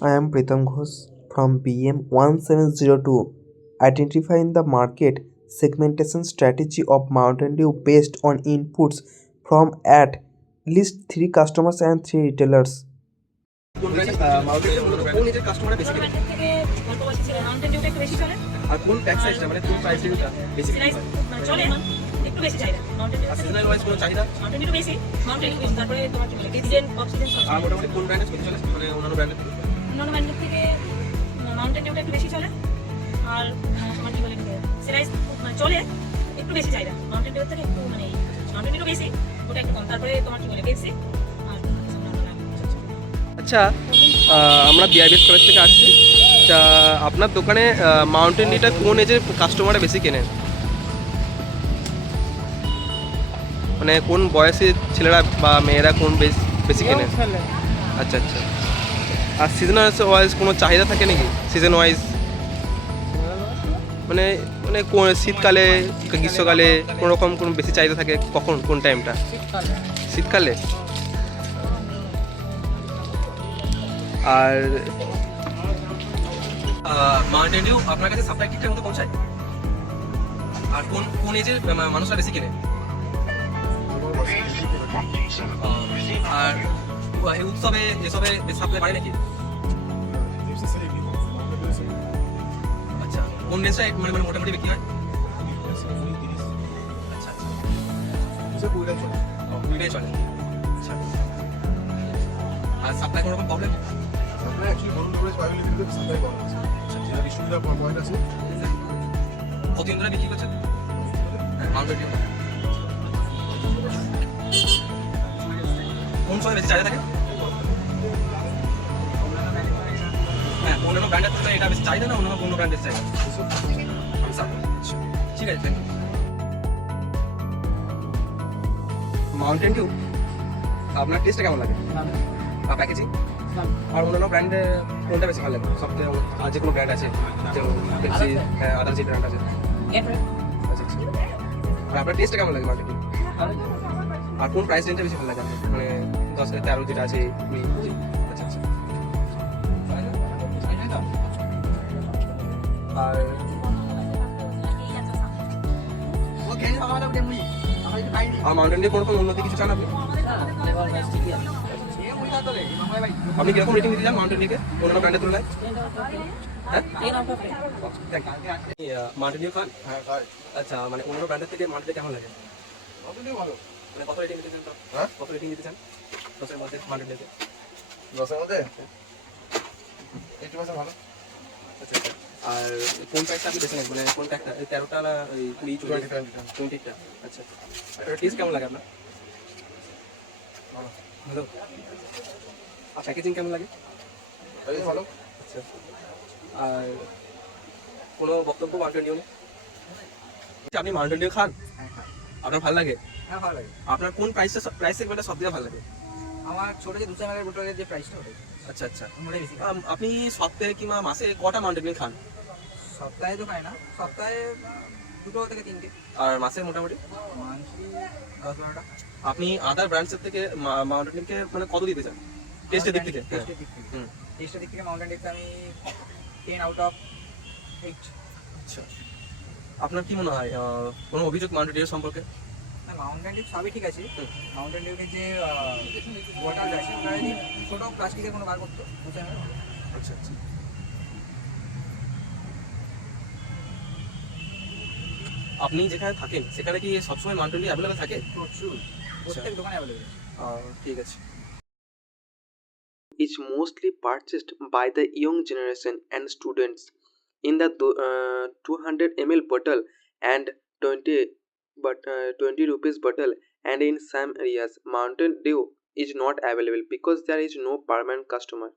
I am Pritam Ghosh from BM 1702, identifying the market segmentation strategy of Mountain Dew based on inputs from at least 3 customers and 3 retailers. কোন Mountain Dew মূলত কোন এজের কাস্টমাররা বেশি কেনে mountain ডিউটা একটু বেশি চলে আর কোন প্যাক সাইজটা মানে কোন প্রাইস রেঞ্জটা বেশি সিনাইজ চলে একটু বেশি চাহিদা মাউন্টেন ডিউ আর সিজনাল ওয়াইজ কোন চাহিদা মাউন্টেন ডিউ বেশি মাউন্টেন ডিউ তারপরে তোমার কি বলে ডিজাইন অক্সিজেন চলে আর মোটামুটি কোন ব্র্যান্ডের বেশি চলে মানে অন্যান্য ব্র্যান্ডের থেকে অন্যান্য ব্র্যান্ডের থেকে মাউন্টেন ডিউটা একটু বেশি চলে আর তোমার কি বলে সিনাইজ চলে একটু বেশি চাহিদা মাউন্টেন ডিউ থেকে একটু মানে মাউন্টেন ডিউ বেশি ওটা একটু কম তারপরে তোমার কি বলে পেপসি আর আচ্ছা আমরা বিআইবিএস কলেজ থেকে আসছি তা আপনার দোকানে মাউন্টেন ডিউটা কোন এজের কাস্টমাররা বেশি কেনেন মানে কোন বয়সের ছেলেরা বা মেয়েরা কোন বেশি কেনেন আচ্ছা আচ্ছা আর সিজনাল ওয়াইজ কোনো চাহিদা থাকে নাকি সিজন ওয়াইজ মানে মানে কোন শীতকালে গ্রীষ্মকালে কোনো রকম কোনো বেশি চাহিদা থাকে কখন কোন টাইমটা শীতকালে আর মাউন্টেন ডিউ আপনার কাছে সাপ্লাই ঠিকঠাক মতো পৌঁছায় আর কোন কোন এজের মানুষরা বেশি কেনে আর এই উৎসবে এসবে সাপ্লাই বাড়ে নাকি আচ্ছা কোন রেঞ্জটা মানে মানে মোটামুটি বিক্রি হয় আচ্ছা আচ্ছা কুড়িটাই চলে আচ্ছা আর সাপ্লাই কোনো রকম প্রবলেম কতদিন ধরে বিক্রি করছেন মাউন্টেন ডিউ কোন সময় বেশি চাহিদা থাকে হ্যাঁ অন্যান্য ব্র্যান্ডের থেকে এটা বেশি চাহিদা না অন্য ব্র্যান্ডের চাহিদা ঠিক আছে মাউন্টেন ডিউ আপনার টেস্টটা কেমন লাগে আর প্যাকেজিং আর অন্যান্য ব্র্যান্ডে কোনটা বেশি ভালো লাগে সবথেকে আর যে কোনো ব্র্যান্ড আছে যেমন পেপসি আদার যে ব্র্যান্ড আছে আচ্ছা আচ্ছা আর আপনার টেস্টটা কেমন লাগে মার্কেটিং আর কোন প্রাইস রেঞ্জটা বেশি ভালো লাগে আপনার মানে 10-13 যেটা আছে আচ্ছা আচ্ছা আর মাউন্টেন ডিউ কোনো রকম উন্নতি কিছু চান আপনি আপনি কিরকম রেটিং দিতে চান মাউন্টেন ডিউকে অন্য ব্র্যান্ডের তুলনায় হ্যাঁ মাউন্টেন ডিউ খান আচ্ছা মানে অন্য ব্র্যান্ডের থেকে মাউন্টেন ডিউ কেমন লাগে ভালো মানে কত রেটিং দিতে চান তো হ্যাঁ কত রেটিং দিতে চান 10 এর মধ্যে মাউন্টেন ডিউকে 10 এর মধ্যে 80% ভালো আচ্ছা আচ্ছা আর কোন প্যাকটা আপনি বেছে নেন মানে কোন প্যাকটা 13টা না ওই 20-20টা আচ্ছা আর টেস্ট কেমন লাগে আপনার ভালো আর প্যাকেজিং কেমন লাগে ভালো আচ্ছা আর কোনো বক্তব্য মাউন্টেন ডিউ নিয়ে আপনি মাউন্টেন ডিউ খান আপনার ভালো লাগে হ্যাঁ ভালো লাগে আপনার কোন প্রাইস সেগমেন্টটা সবথেকে ভালো লাগে আমার ছোট যে 200 ml বোতলের যে প্রাইসটা ওটাই আচ্ছা আচ্ছা ওটাই বেশি আপনি সপ্তাহে কিংবা মাসে কটা মাউন্টেন ডিউ খান সপ্তাহে তো খাই না সপ্তাহে 2 থেকে 3টে আর মাসে মোটামুটি মান্থলি 10-12টা আপনি আদার ব্র্যান্ডসের থেকে মাউন্টেন ডিউকে মানে কত দিতে চান টেস্টের দিক থেকে টেস্টের দিক থেকে হুম টেস্টের দিক থেকে মাউন্টেন ডিউকে আমি 10 আউট অফ 8 আচ্ছা আপনার কি মনে হয় কোনো অভিযোগ মাউন্টেন ডিউ সম্পর্কে না মাউন্টেন ডিউ সবই ঠিক আছে হুম। মাউন্টেন ডিউকে যে বটল আছে ওটা যদি ছোট প্লাস্টিকের কোনো বার করতো 200 ml আচ্ছা আচ্ছা আপনি যেখানে থাকেন সেখানে কি সবসময় মাউন্টেন ডিউ অ্যাভেলেবেল থাকে প্রচুর প্রত্যেক দোকানে অ্যাভেলেবেল ঠিক আছে Is mostly purchased by the young generation and students in the 200 ml bottle and 20 rupees bottle, and in some areas Mountain Dew is not available because there is no permanent customer.